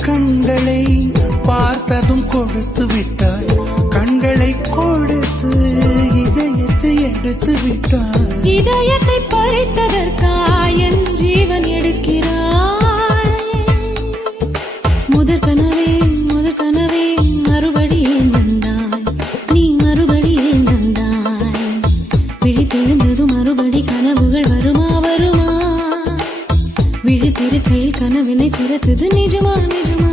கண்களை பார்த்ததும் கொடுத்து விட்டாய், கண்களை கொடுத்து இதயத்தை எடுத்து விட்டாய். இதயத்தை பறித்ததற்காய் என் ஜீவன் எடுக்கிறாய். முதற் கனவே மறுபடியும் வந்தாய், நீ மறுபடியும் வந்தாய். விழித்தெழுந்ததும் மறுபடி கனவுகள் வருமா வருமா? விழித்திருக்கையில் கனவினை திறத்தது நிஜமா நிஜமா?